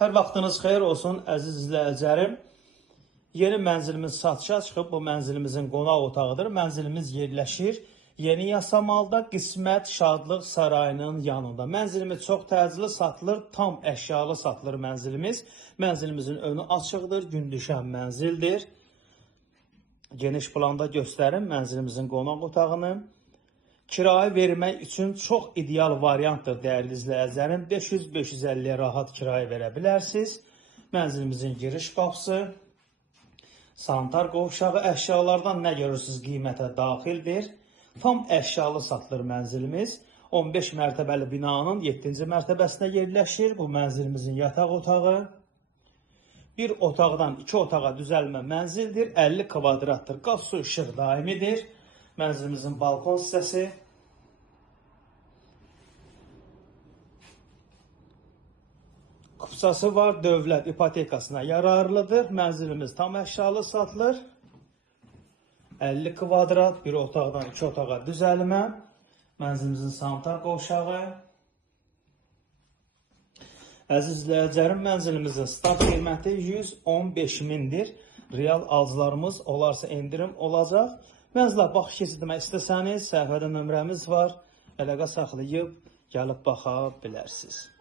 Hər vaxtınız xeyir olsun əziz izləyicilərim. Yeni mənzilimiz satışa çıxıb. Bu mənzilimizin qonaq otağıdır. Mənzilimiz yerləşir Yeni Yasamalda Qismət Şadlıq Sarayının yanında. Mənzilimiz çox təcili satılır, tam əşyalı satılır mənzilimiz. Mənzilimizin önü açıqdır, gün düşən mənzildir. Geniş planda göstərim mənzilimizin qonaq otağını. Kirayə vermək üçün çox ideal variantdır dəyərli izləyicilərim. 500-550-yə rahat kirayə verə bilərsiniz. Mənzilimizin giriş qapısı, sanitar qovşağı əşyalardan nə görürsünüz qiymətə daxildir. Tam əşyalı satılır mənzilimiz. 15 mərtəbəli binanın 7-ci mərtəbəsində yerləşir. Bu mənzilimizin yataq otağı. Bir otaqdan 2 otağa düzəlmə mənzildir. 50 kvadratdır. Qaz, su, işıq daimidir. Mənzilimizin balkon hissəsi. Kupsası var, dövlət ipotekasına yararlıdır. Mənzilimiz tam əşyalı satılır. 50 kvadrat, bir otaqdan 2 otağa düzəlmə. Mənzilimizin sanitar qovşağı. Əziz izləyicilərim, mənzilimizin start qiyməti 115 mindir. Real alıcılarımız olarsa endirim olacaq. Mənzilə baxış keçirmək istəsəniz, səhifədə nömrəmiz var. Əlaqə saxlayıb gəlib baxa bilərsiniz.